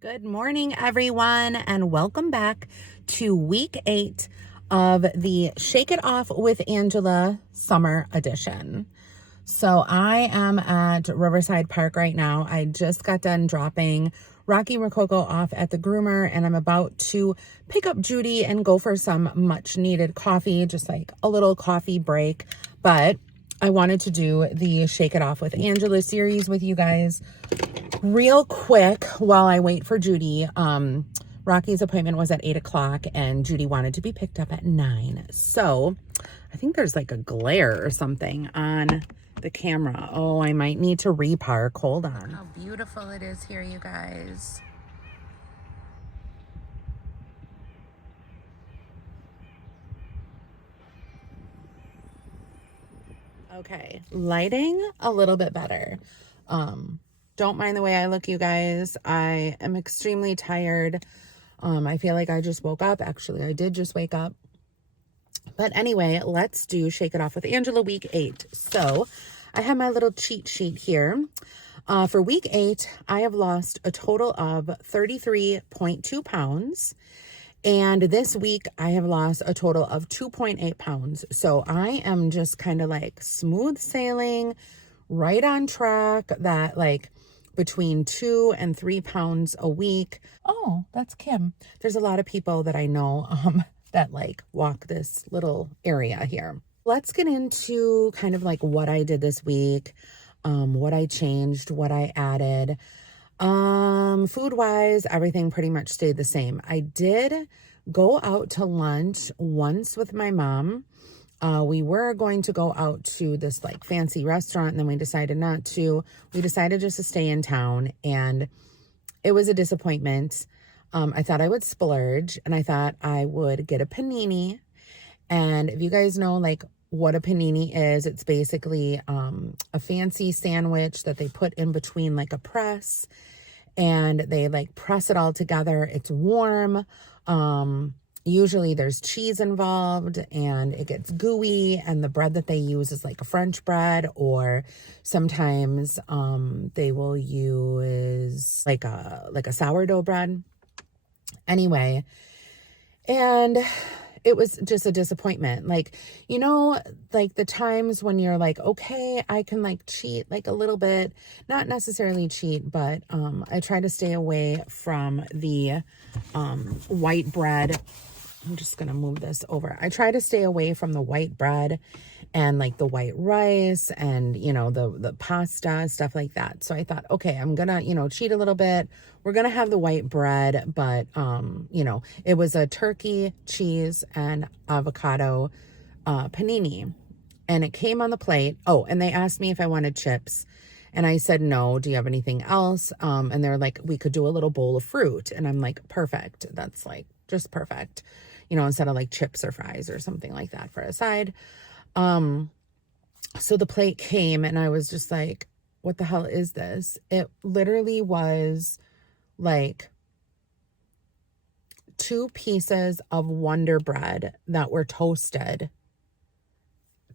Good morning, everyone, and welcome back to week 8 of the Shake It Off with Angela Summer Edition. So I am at Riverside Park right now. I just got done dropping Rocky Rococo off at the groomer, and I'm about to pick up Judy and go for some much needed coffee, just like a little coffee break. But I wanted to do the Shake It Off with Angela series with you guys real quick while I wait for Judy. Rocky's appointment was at 8 o'clock and Judy wanted to be picked up at 9. So I think there's like a glare or something on the camera. Oh, I might need to repark. Hold on. How beautiful it is here, you guys. Okay, lighting a little bit better. Don't mind the way I look, you guys. I am extremely tired. I feel like I just woke up. Actually, I did just wake up. But anyway, let's do Shake It Off with Angela week 8. So I have my little cheat sheet here. For week 8, I have lost a total of 33.2 pounds. And this week I have lost a total of 2.8 pounds. So I am just kind of like smooth sailing, right on track, that like between 2 and 3 pounds a week. Oh, that's Kim. There's a lot of people that I know that like walk this little area here. Let's get into kind of like what I did this week, what I changed, what I added. Food wise, everything pretty much stayed the same. I did go out to lunch once with my mom. We were going to go out to this like fancy restaurant and then we decided not to. We decided just to stay in town and it was a disappointment. I thought I would splurge and I thought I would get a panini. And if you guys know like what a panini is, it's basically a fancy sandwich that they put in between like a press and they like press it all together. It's warm. Usually there's cheese involved and it gets gooey, and the bread that they use is like a French bread, or sometimes they will use like a sourdough bread. Anyway, and it was just a disappointment. Like, you know, like the times when you're like, okay, I can like cheat like a little bit, not necessarily cheat, but I try to stay away from the white bread. I'm just going to move this over. I try to stay away from the white bread and like the white rice and, you know, the pasta, stuff like that. So I thought, okay, I'm going to, you know, cheat a little bit. We're going to have the white bread, but, you know, it was a turkey, cheese, and avocado panini. And it came on the plate. Oh, and they asked me if I wanted chips. And I said, no, do you have anything else? And they're like, we could do a little bowl of fruit. And I'm like, perfect. That's like just perfect. You know, instead of like chips or fries or something like that for a side. So the plate came and I was just like, what the hell is this? It literally was like 2 pieces of Wonder Bread that were toasted,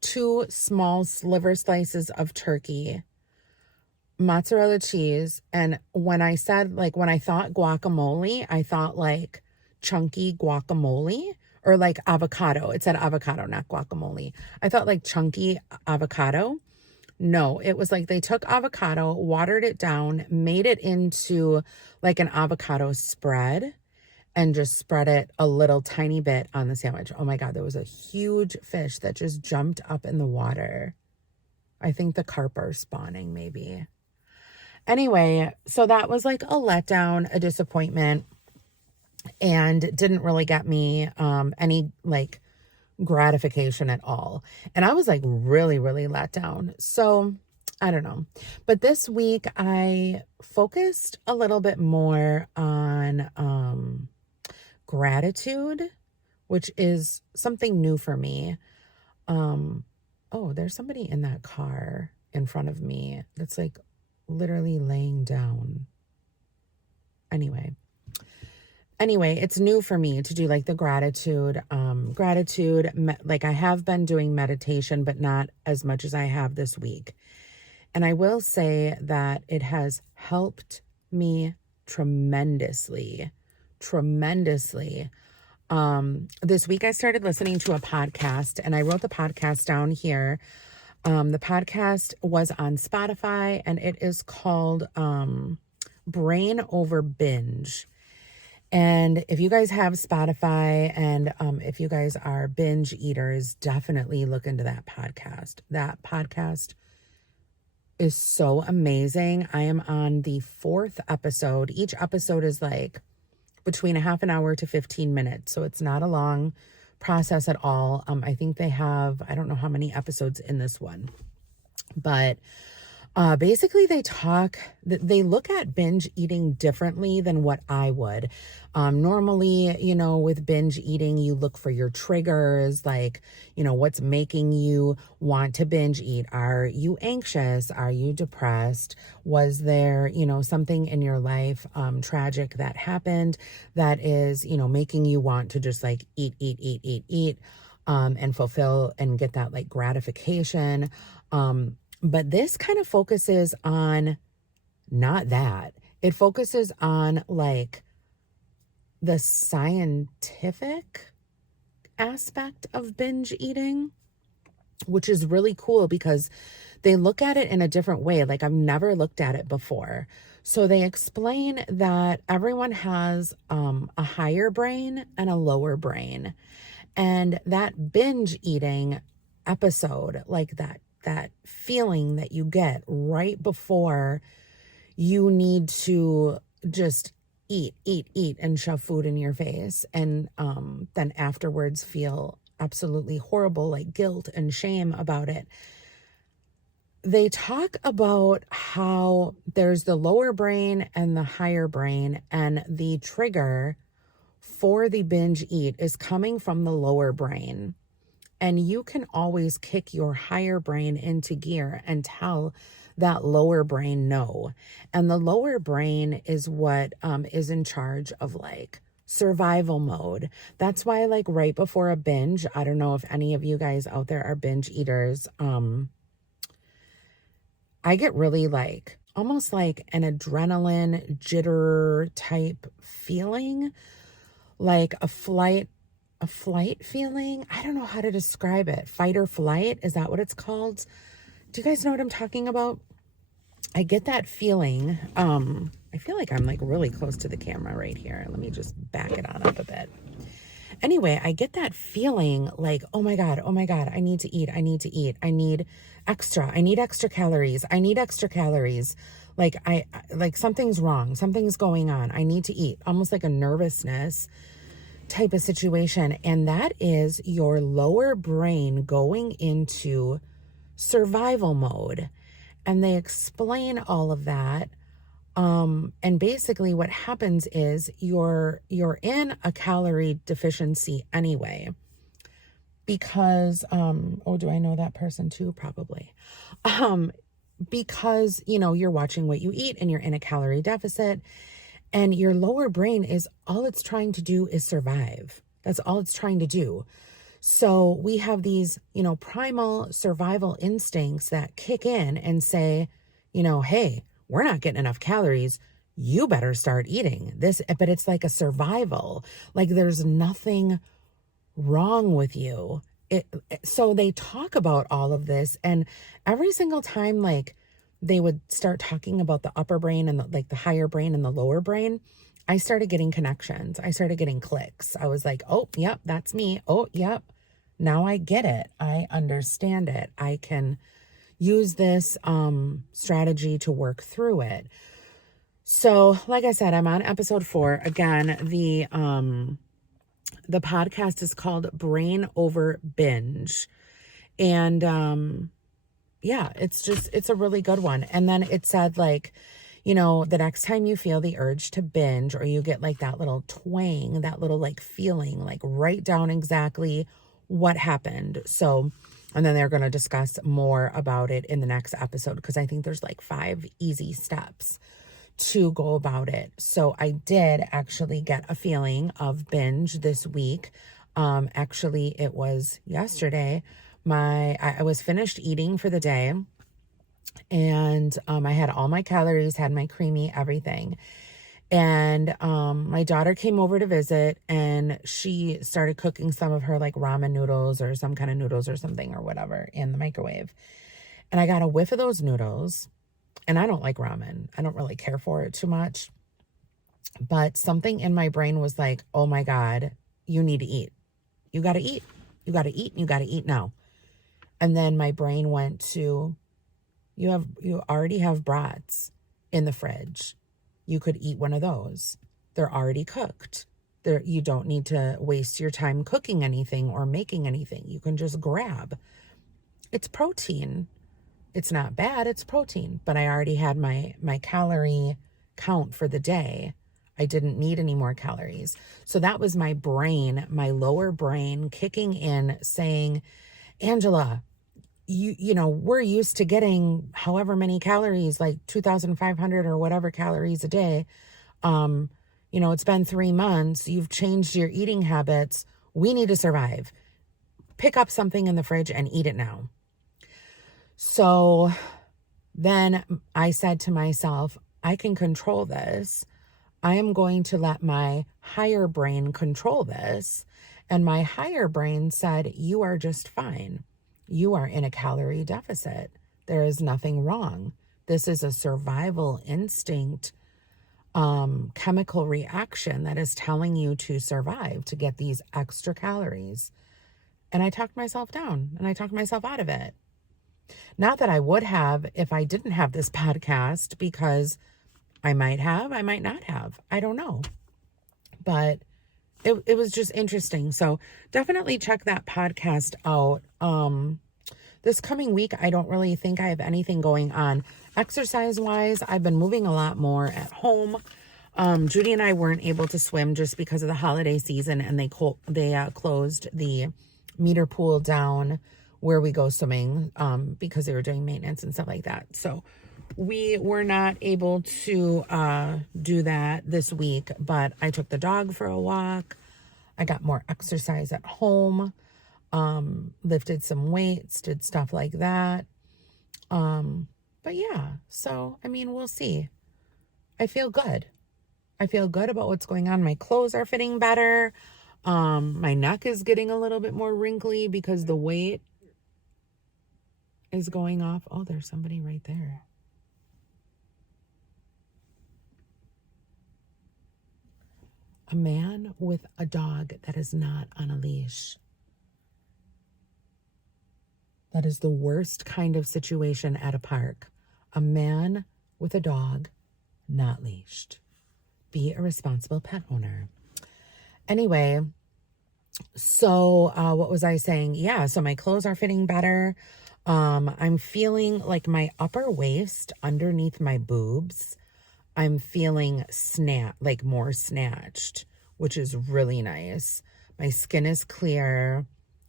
2 small sliver slices of turkey, mozzarella cheese. And when I said, like, when I thought guacamole, I thought like chunky guacamole, or like avocado. It said avocado, not guacamole. I thought like chunky avocado. No, it was like they took avocado, watered it down, made it into like an avocado spread, and just spread it a little tiny bit on the sandwich. Oh my God, there was a huge fish that just jumped up in the water. I think the carp are spawning maybe. Anyway, so that was like a letdown, a disappointment, and didn't really get me any like gratification at all. And I was like really, really let down. So I don't know. But this week I focused a little bit more on gratitude, which is something new for me. Oh, there's somebody in that car in front of me that's like literally laying down. Anyway, it's new for me to do like the gratitude, like I have been doing meditation, but not as much as I have this week. And I will say that it has helped me tremendously. This week I started listening to a podcast, and I wrote the podcast down here. The podcast was on Spotify, and it is called Brain Over Binge. And if you guys have Spotify, and if you guys are binge eaters, definitely look into that podcast. That podcast is so amazing. I am on the 4th episode. Each episode is like between a half an hour to 15 minutes. So it's not a long process at all. I think they have, I don't know how many episodes in this one, but basically they look at binge eating differently than what I would. Normally, with binge eating, you look for your triggers, like, what's making you want to binge eat. Are you anxious? Are you depressed? Was there, something in your life, tragic that happened that is, making you want to just like eat, and fulfill and get that like gratification. But this kind of focuses on not that. It focuses on like the scientific aspect of binge eating, which is really cool because they look at it in a different way. Like I've never looked at it before. So they explain that everyone has a higher brain and a lower brain. And that binge eating episode, like that feeling that you get right before you need to just eat and shove food in your face, and then afterwards feel absolutely horrible, like guilt and shame about it. They talk about how there's the lower brain and the higher brain, and the trigger for the binge eat is coming from the lower brain. And you can always kick your higher brain into gear and tell that lower brain no. And the lower brain is what is in charge of like survival mode. That's why like right before a binge, I don't know if any of you guys out there are binge eaters. I get really like almost like an adrenaline jitter type feeling, like a flight feeling. I don't know how to describe it. Fight or flight. Is that what it's called? Do you guys know what I'm talking about? I get that feeling. I feel like I'm like really close to the camera right here. Let me just back it on up a bit. Anyway, I get that feeling like, oh my God, I need to eat. I need extra calories. Like like something's wrong. Something's going on. I need to eat. Almost like a nervousness type of situation. And that is your lower brain going into survival mode. And they explain all of that. And basically what happens is you're in a calorie deficiency anyway, because, oh, do I know that person too? Probably. Because, you're watching what you eat and you're in a calorie deficit. And your lower brain is all it's trying to do is survive. That's all it's trying to do. So we have these, primal survival instincts that kick in and say, hey, we're not getting enough calories. You better start eating this. But it's like a survival. Like there's nothing wrong with you. So they talk about all of this, and every single time, like, they would start talking about the upper brain and the higher brain and the lower brain, I started getting connections. I started getting clicks. I was like, oh, yep, that's me. Oh, yep. Now I get it. I understand it. I can use this strategy to work through it. So like I said, I'm on episode 4. Again, the podcast is called Brain Over Binge. And yeah, it's a really good one. And then it said like, the next time you feel the urge to binge, or you get like that little twang, that little like feeling, like write down exactly what happened. So, and then they're going to discuss more about it in the next episode, because I think there's like 5 easy steps to go about it. So I did actually get a feeling of binge this week. Actually, it was yesterday. I was finished eating for the day, and I had all my calories, had my creamy everything. And my daughter came over to visit, and she started cooking some of her like ramen noodles or some kind of noodles or something or whatever in the microwave. And I got a whiff of those noodles, and I don't like ramen. I don't really care for it too much. But something in my brain was like, oh my God, you need to eat. You got to eat. You got to eat. You got to eat now. And then my brain went to, you already have brats in the fridge. You could eat one of those. They're already cooked. You don't need to waste your time cooking anything or making anything. You can just grab. It's protein. It's not bad. It's protein. But I already had my calorie count for the day. I didn't need any more calories. So that was my brain, my lower brain kicking in saying, Angela, you know, we're used to getting however many calories, like 2,500 or whatever calories a day. You know, it's been 3 months. You've changed your eating habits. We need to survive. Pick up something in the fridge and eat it now. So then I said to myself, I can control this. I am going to let my higher brain control this. And my higher brain said, you are just fine. You are in a calorie deficit. There is nothing wrong. This is a survival instinct, chemical reaction that is telling you to survive, to get these extra calories. And I talked myself down and I talked myself out of it. Not that I would have if I didn't have this podcast, because I might have, I might not have. I don't know. But it was just interesting. So definitely check that podcast out. This coming week, I don't really think I have anything going on. Exercise-wise, I've been moving a lot more at home. Judy and I weren't able to swim just because of the holiday season, and they closed the meter pool down where we go swimming because they were doing maintenance and stuff like that. So we were not able to do that this week, but I took the dog for a walk. I got more exercise at home, lifted some weights, did stuff like that. But yeah, so, I mean, we'll see. I feel good. I feel good about what's going on. My clothes are fitting better. My neck is getting a little bit more wrinkly because the weight is going off. Oh, there's somebody right there. A man with a dog that is not on a leash. That is the worst kind of situation at a park. A man with a dog not leashed. Be a responsible pet owner. Anyway, so what was I saying? Yeah, so my clothes are fitting better. I'm feeling like my upper waist underneath my boobs, I'm feeling like more snatched, which is really nice. My skin is clear.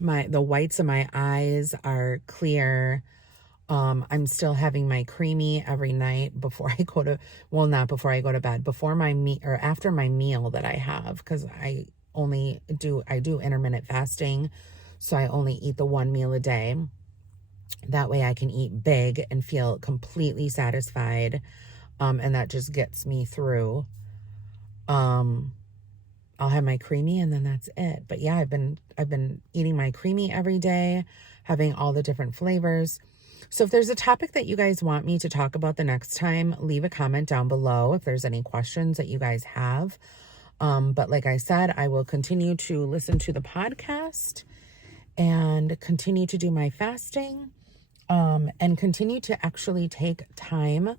The whites of my eyes are clear. I'm still having my creamy every night before I go to, well, not before I go to bed, before my or after my meal that I have, because I do intermittent fasting. So I only eat the one meal a day. That way I can eat big and feel completely satisfied. And that just gets me through. I'll have my creamy and then that's it. But yeah, I've been eating my creamy every day, having all the different flavors. So if there's a topic that you guys want me to talk about the next time, leave a comment down below if there's any questions that you guys have. But like I said, I will continue to listen to the podcast and continue to do my fasting, and continue to actually take time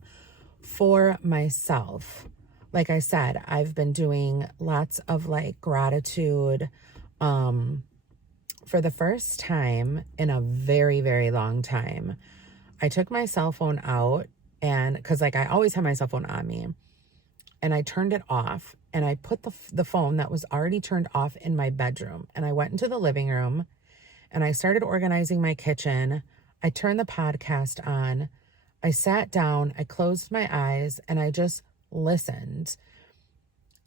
for myself. Like I said, I've been doing lots of like gratitude, for the first time in a very, very long time. I took my cell phone out, and because like I always have my cell phone on me, and I turned it off, and I put the phone that was already turned off in my bedroom, and I went into the living room and I started organizing my kitchen. I turned the podcast on. I sat down, I closed my eyes, and I just listened.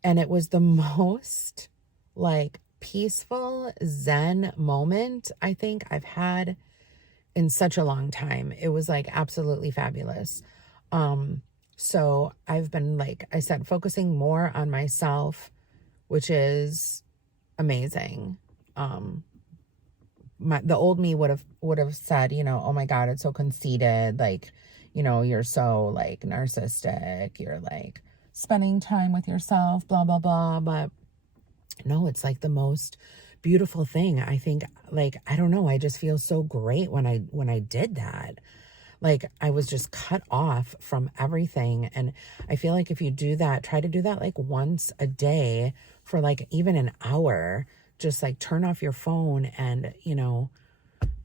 And it was the most like peaceful Zen moment I think I've had in such a long time. It was like absolutely fabulous. So I've been, like I said, focusing more on myself, which is amazing. The old me would have said, oh my God, it's so conceited, like, you're so like narcissistic, you're like spending time with yourself, blah blah blah. But no, it's like the most beautiful thing. I think, like, I don't know, I just feel so great when I did that. Like, I was just cut off from everything. And I feel like if you do that, try to do that like once a day for like even an hour. Just like turn off your phone and,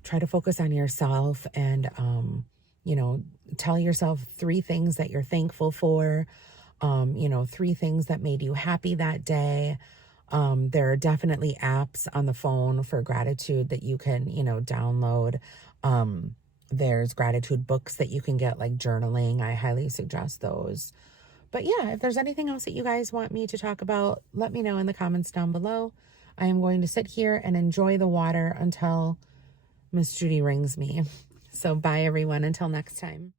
try to focus on yourself and, tell yourself 3 things that you're thankful for, 3 things that made you happy that day. There are definitely apps on the phone for gratitude that you can, download. There's gratitude books that you can get, like journaling. I highly suggest those. But yeah, if there's anything else that you guys want me to talk about, let me know in the comments down below. I am going to sit here and enjoy the water until Miss Judy rings me. So bye everyone, until next time.